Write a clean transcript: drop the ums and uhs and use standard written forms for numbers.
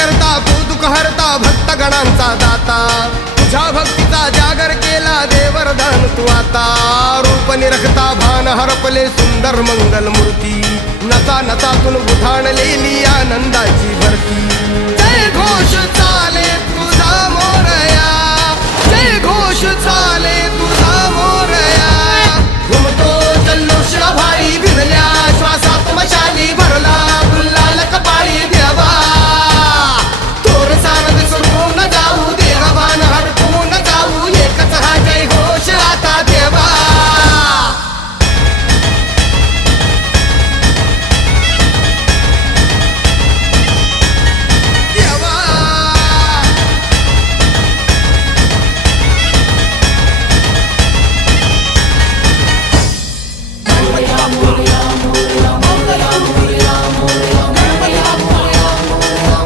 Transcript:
करता कौतुक हरता भक्त गणांचा दाता तुझ्या भक्तीचा जागर केला देवरदान तू आता रूप निरखता भान हरपले सुंदर मंगल मूर्ती नसा नसातून उधाणलेली आनंदाची भरती